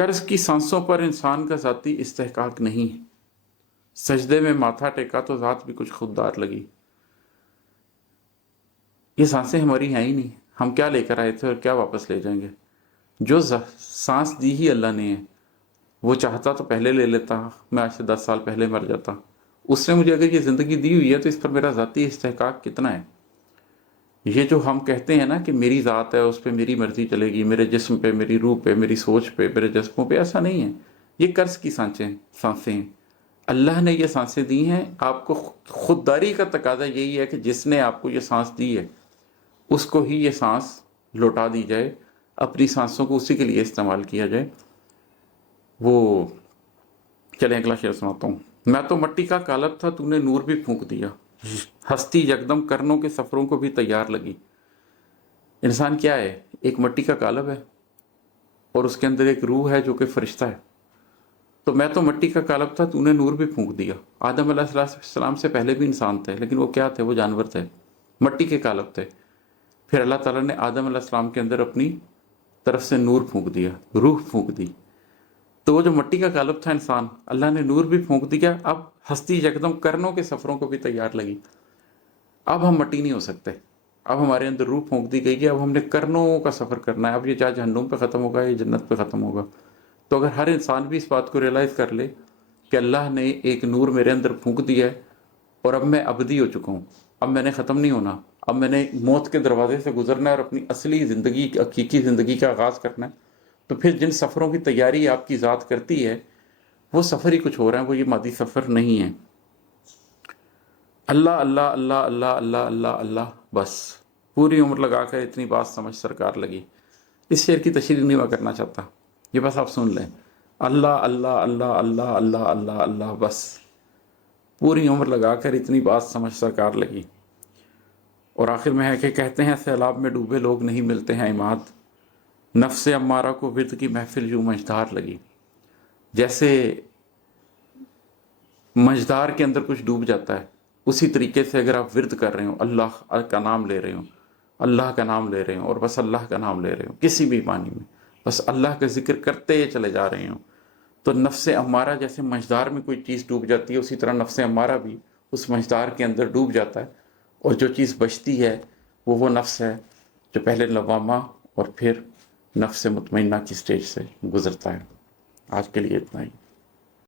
कर्ज की सांसों पर इंसान का ज़ाती इस्तेहकाक नहीं। सजदे में माथा टेका तो ज़ात भी कुछ खुददार लगी। ये सांसें हमारी हैं ही नहीं, हम क्या लेकर आए थे और क्या वापस ले जाएंगे। जो सांस दी ही अल्लाह ने है, वो चाहता तो पहले ले लेता, मैं आज से 10 साल पहले मर जाता। उसने मुझे अगर ये ज़िंदगी दी हुई है तो इस पर मेरा ज़ाती इस्तेहकाक कितना है। ये जो हम कहते हैं ना कि मेरी ज़ात है, उस पर मेरी मर्जी चलेगी, मेरे जिस्म पे, मेरी रूह पे, मेरी सोच पे, मेरे जज्बों पे, ऐसा नहीं है। ये कर्ज की सांसें हैं। अल्लाह ने ये सांसें दी हैं, आपको खुददारी का तकाजा यही है कि जिसने आपको ये सांस दी है उसको ही ये सांस लौटा दी जाए, अपनी सांसों को उसी के लिए इस्तेमाल किया जाए। वो चले अगला शेर सुनाता हूँ। मैं तो मट्टी का कालब था, तूने नूर भी फूंक दिया। हस्ती यकदम करनों के सफरों को भी तैयार लगी। इंसान क्या है? एक मट्टी का कालब है और उसके अंदर एक रूह है जो कि फरिश्ता है। तो मैं तो मट्टी का कालब था, तूने नूर भी फूंक दिया। आदम अलैहिस्सलाम से पहले भी इंसान थे, लेकिन वो क्या थे? वो जानवर थे, मट्टी के कालब थे। फिर अल्लाह ताला ने आदम अलैहिस्सलाम के अंदर अपनी तरफ से नूर फूंक दिया, रूह फूंक दी। तो वो जो मट्टी का कालब था इंसान, अल्लाह ने नूर भी फूंक दिया। अब हस्ती यकदम करनों के सफरों को भी तैयार लगी। अब हम मट्टी नहीं हो सकते, अब हमारे अंदर रूह फूंक दी गई है। अब हमने करनों का सफ़र करना है। अब ये चाहे जहन्नुम पे ख़त्म होगा या जन्नत पे ख़त्म होगा। तो अगर हर इंसान भी इस बात को रियलाइज़ कर ले कि अल्लाह ने एक नूर मेरे अंदर फूंक दिया है और अब मैं अबदी हो चुका हूँ, अब मैंने ख़त्म नहीं होना, अब मैंने मौत के दरवाजे से गुजरना है और अपनी असली ज़िंदगी, हकीकी ज़िंदगी का आगाज़ करना है। तो फिर जिन सफ़रों की तैयारी आपकी ज़ात करती है, वो सफ़र ही कुछ हो रहा है, वो ये मादी सफ़र नहीं है। अल्लाह अल्लाह अल्लाह अल्लाह अल्लाह अल्लाह अल्लाह, बस पूरी उम्र लगा कर इतनी बात समझ सरकार लगी। इस शेर की तशरीह नहीं मैं करना चाहता, ये बस आप सुन लें। अल्लाह अल्लाह अल्लाह अल्लाह अल्लाह अल्लाह अल्लाह, बस पूरी उम्र लगा कर इतनी बात समझ सरकार लगी। और आखिर में है कि कहते हैं सैलाब में डूबे लोग नहीं मिलते हैं इमाद, नफ्स अम्मारा को विर्द की महफिल यूं मझधार लगी। जैसे मझधार के अंदर कुछ डूब जाता है, उसी तरीके से अगर आप विर्द कर रहे हो, अल्लाह का नाम ले रहे हो, अल्लाह का नाम ले रहे हो और बस अल्लाह का नाम ले रहे हो, किसी भी पानी में बस अल्लाह का जिक्र करते चले जा रहे हो, तो नफ्स अम्मारा जैसे मझधार में कोई चीज़ डूब जाती है, उसी तरह नफ्स अम्मारा भी उस मझधार के अंदर डूब जाता है। और जो चीज़ बचती है वो नफ्स है जो पहले लवामा और फिर नफ्स मुतमइन्ना की स्टेज से गुजरता है। आज के लिए इतना ही।